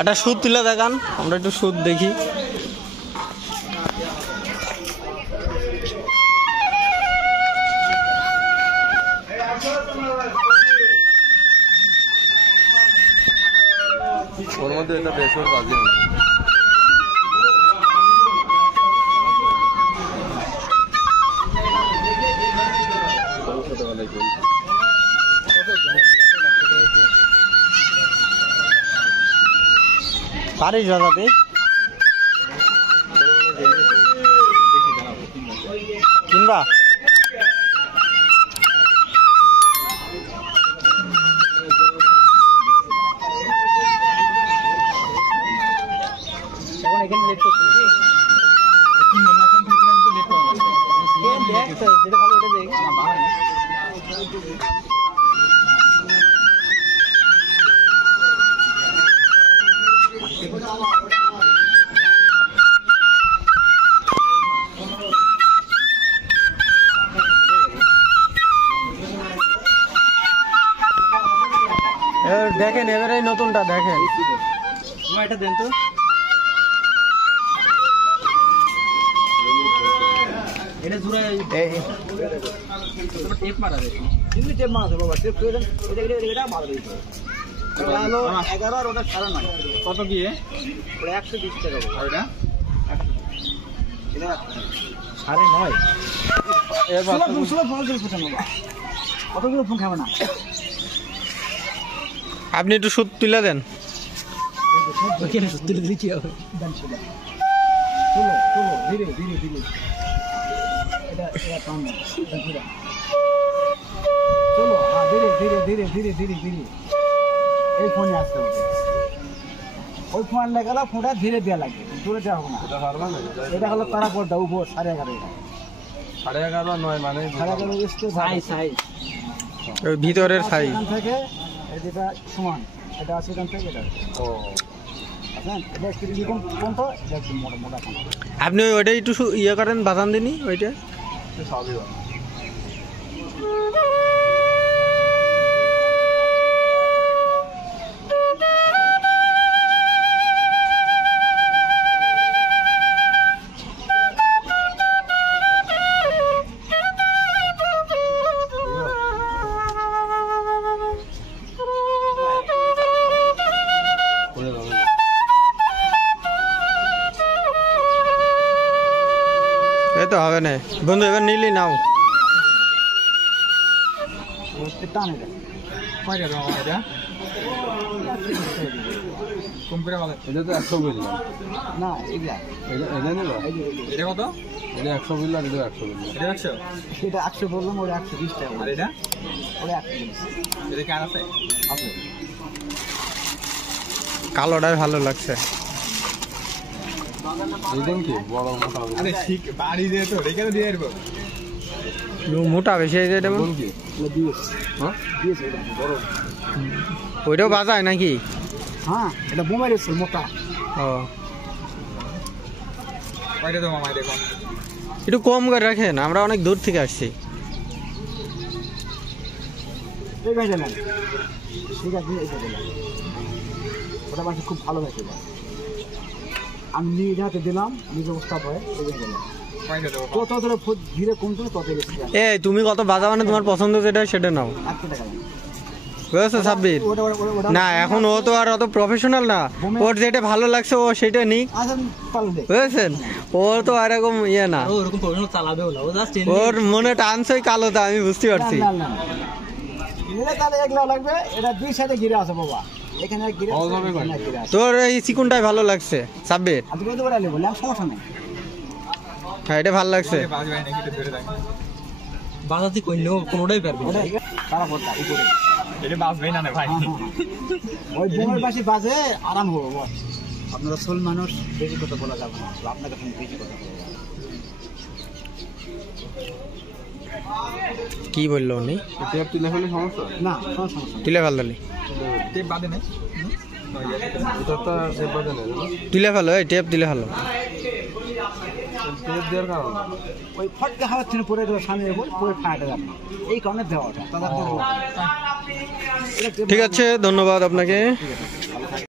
একটা সুদ তুলে দেখান, আমরা একটু সুদ দেখি। ওর মধ্যে এটা বেসর কাজে পারিস বাজাতে? কিনবা? দেখেন এবারে নতুনটা দেখেন, এটা দেন তো। এটা জুড়ে টেপ মারা যায়, কিন্তু টেপ মারা যাবে বাবা, টেপ করে দেন। এটা মারা দিতে এটা হলো 11 আর ওটা 9.5। কত কি? ওটা 120 টাকা। আর এটা এটা 9.5। এবার সুলভ ফোন করে পছন্দ বাবা, কতগুলো ফোন খাবে না। আপনি একটু সুদ তুলে দেন। সুদ তুলে দিলে কি হবে? ধীরে ধীরে ধীরে চলো, হ্যাঁ ধীরে ধীরে ধীরে ধীরে ধীরে ধীরে। এই ফোনে আসতে হবে, ওই ফোন লাগালে ফোনটা ধীরে দেওয়া লাগবে, জোরে দেওয়া হবে না। এটা হলো তারা পর্দা উপর 11.5। 11.5 নয় মানে 11.5 ভিতরের সাইজ থেকে যেটা সমান, এটা আছে এখান থেকে এটা। ও এটা একটু এরকম কোনটা, এটা একটু মোটা মোটা। আপনি ওইটা একটু ইয়ে করেন, বাজান দিনই ওইটা। সবই এই তো হবে না বন্ধু, এবার নিলি নাও। টানে দেয় এটা তো 100 বিল না, এগুলা এটা নেবা। এটা কত? এটা 100 বিল আর এটা 100 বিল। এটা 100, এটা 100 বললাম, ওটা 120 টাকা। আর এটা ওটা 120। এটা কার আছে? আছে। কালোটাই ভালো লাগছে। এইদিন কি বড় মোটা? আরে ঠিক বাড়ি দিয়ে তো রেখে দিয়ে আসবো। মোটা বেশি হয়ে যায় কোন কি? হ্যাঁ দিয়েছে, এটা বড়। ওইটাও বাজায় নাকি? হ্যাঁ, এটা মোবাইলের সেল মোটা। ও কয়টা তো মামাই দেখো একটু কম করে রাখেন, আমরা অনেক দূর থেকে আসছি। এই ভাই জানেন, ঠিক আছে, এটা দিলাম। ওটা মানে খুব ভালো হয়েছে। আমি নিজে হাতে দিলাম, নিজে অবস্থা হয়। এই ভাই জানেন কত ধরে ধীরে কমতো তত বেশি। এই তুমি কত বাজা, মানে তোমার পছন্দ যেটা সেটা নাও। 8 টাকা বুঝেছো সাব্বির? না এখন ও তো আর অত প্রফেশনাল না, ওর যেটা ভালো লাগছে ও সেটা নিক, বুঝেছেন? ও তো আর এরকম ইয়ে না, ওর মনে টানছে কালোটা, আমি বুঝতে পারছি। লাগবে, এটা 2 সাইডে ঘিরে আছে বাবা, এখানে ঘিরে আছে। তোর এই চিকুনটাই ভালো লাগছে সাব্বির? আমি বলতে পারি বললাম, সমস্যা নেই। হ্যাঁ এটা ভালো লাগছে। বাজাতে কইলেও কোনোটাই পারবে না। তারা পড়তা উপরে এটা বাজবে না ভাই। ওই বোমের পাশে বাজে আরাম হবে বস। আপনারা সোল মানুষ, বেশি কথা বলা যাবে না, আপনাকে বেশি কথা বলা যাবে। কি বললো উনি? টেপ তুলে ফেলে সমস্যা না, কোনো সমস্যা নেই। তুলে ফেলো, টেপ বাদে নাই, এটা তো টেপ বাদে নাই। তুলে ফেলো, এই টেপ দিলে ফেলো। টেপ দেওয়ার কারণ ওই ফটকে হাওয়ার থেকে পড়ে গেল সামনে, পড়ে ফাটে যাবে, এই কারণে দেওয়াটা তাদের এটা টেপ ঠিক আছে, ধন্যবাদ আপনাকে। ঠিক আছে।